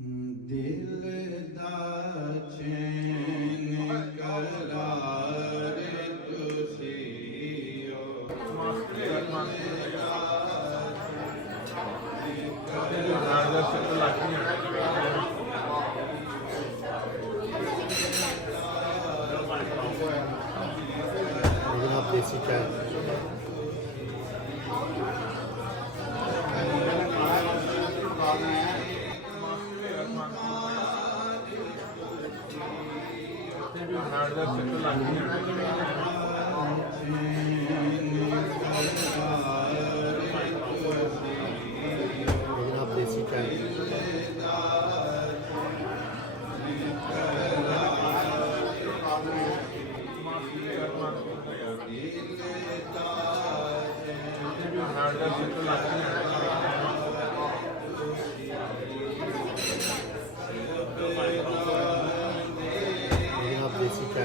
ਦਿਲ ਦਾ ਚੈਨ ਕਰਾਰ ਤੁਸੀਂ ਓ आप देसी क्या आप देसी क्या आप देसी क्या